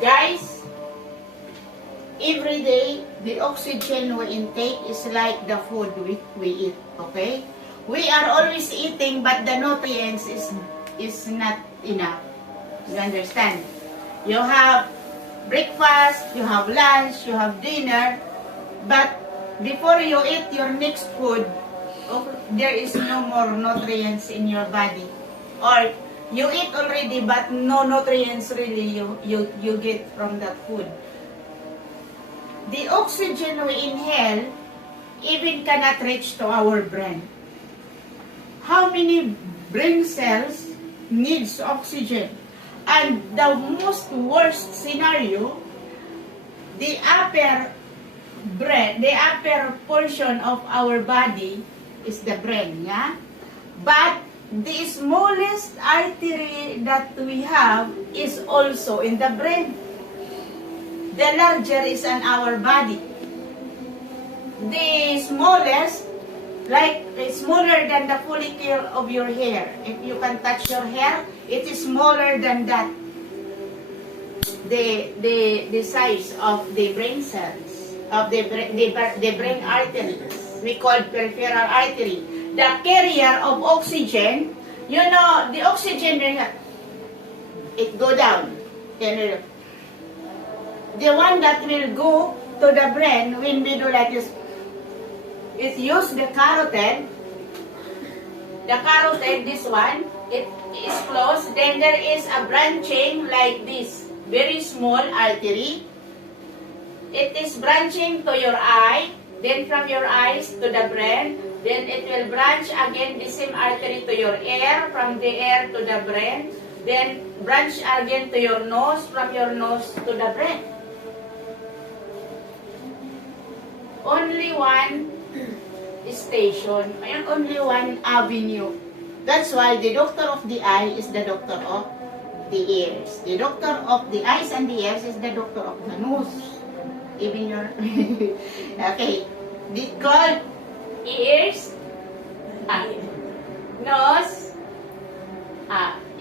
Guys, every day, the oxygen we intake is like the food we eat, okay? We are always eating, but the nutrients is not enough. You understand? You have breakfast, you have lunch, you have dinner, but before you eat your next food, there is no more nutrients in your body. Or you eat already, but no nutrients really you get from that food. The oxygen we inhale even cannot reach to our brain. How many brain cells needs oxygen? And the most worst scenario, the upper portion of our body is the brain, yeah? But the smallest artery that we have is also in the brain. The larger is in our body. The smallest, like smaller than the follicle of your hair. If you can touch your hair, it is smaller than that. The size of the brain cells, of the brain arteries. We call peripheral artery. The carrier of oxygen, you know, the oxygen, it go down. The one that will go to the brain when we do like this, it use the carotid. The carotid, this one, it is closed. Then there is a branching like this, very small artery. It is branching to your eye, then from your eyes to the brain. Then it will branch again the same artery to your ear, from the ear to the brain. Then branch again to your nose, from your nose to the brain. Only one station, and only one avenue. That's why the doctor of the eye is the doctor of the ears. The doctor of the eyes and the ears is the doctor of the nose. Even your okay. They call ears, nose,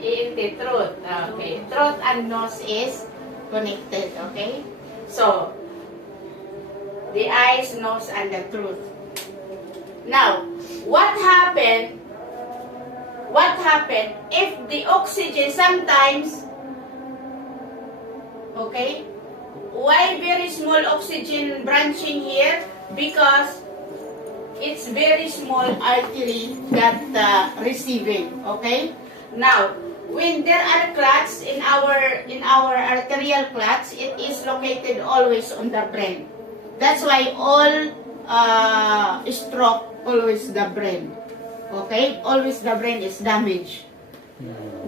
in the throat. Okay, throat and nose is connected. Okay, so the eyes, nose, and the throat. Now, what happened? What happened if the oxygen sometimes? Okay, why very small oxygen branching here? Because it's very small artery that receiving. Okay. Now, when there are clots in our arterial clots, it is located always on the brain. That's why all stroke always the brain. Okay, always the brain is damaged.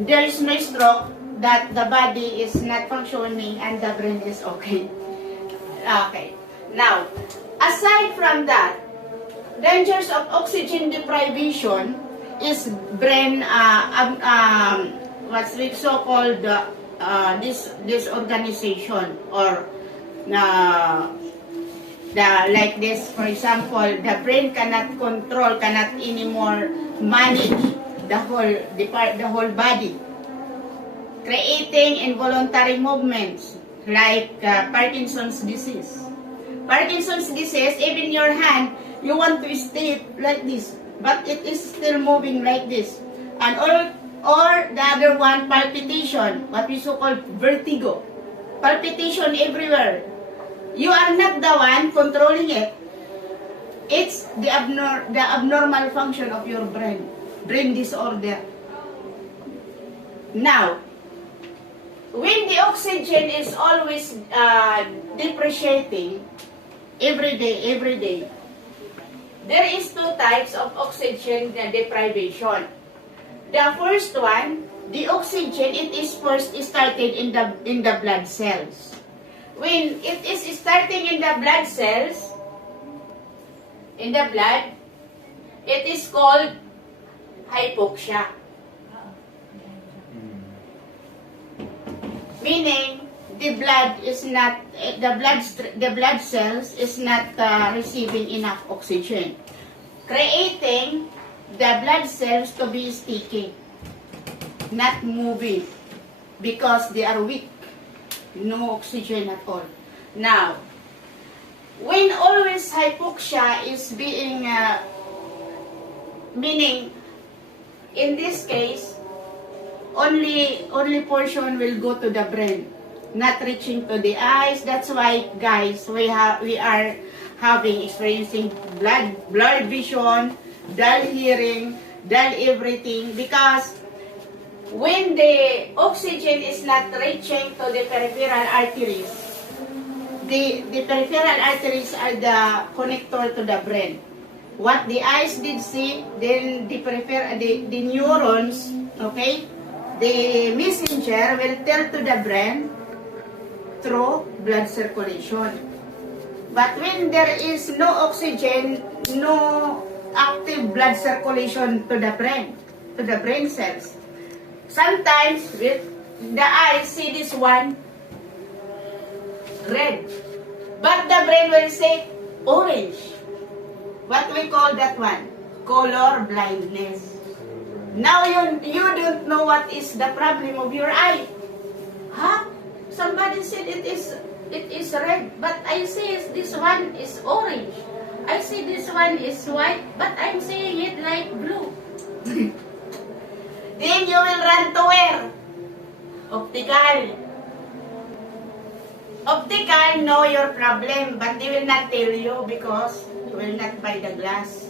There is no stroke that the body is not functioning and the brain is okay. Okay. Now, aside from that, dangers of oxygen deprivation is brain what's we so called this organization or like this, for example, the brain cannot control, cannot anymore manage the whole body, creating involuntary movements like Parkinson's disease. Parkinson's disease, even your hand, you want to stay like this, but it is still moving like this. And or the other one, palpitation, what we so call vertigo, palpitation everywhere. You are not the one controlling it. It's the abnormal function of your brain disorder. Now, when the oxygen is always depreciating, every day, there is two types of oxygen deprivation. The first one, the oxygen, it is first started in the blood cells. When it is starting in the blood cells, in the blood, it is called hypoxia. Meaning, the blood is not, the blood cells is not receiving enough oxygen, creating the blood cells to be sticky, not moving, because they are weak. No oxygen at all. Now, when always hypoxia is being, meaning, in this case, only portion will go to the brain, not reaching to the eyes. That's why, guys, we are experiencing blurred vision, dull hearing, dull everything, because when the oxygen is not reaching to the peripheral arteries, the peripheral arteries are the connector to the brain. What the eyes did see, then the neurons, okay, the messenger will tell to the brain through blood circulation. But when there is no oxygen, no active blood circulation to the brain cells, sometimes with the eyes see this one red, but the brain will say orange. What we call that one? Color blindness. Now you don't know what is the problem of your eye. Huh? Somebody said it is red, but I say this one is orange. I see this one is white, but I'm seeing it like blue. Then you will run to where? Optical. Optical know your problem, but they will not tell you because you will not buy the glass.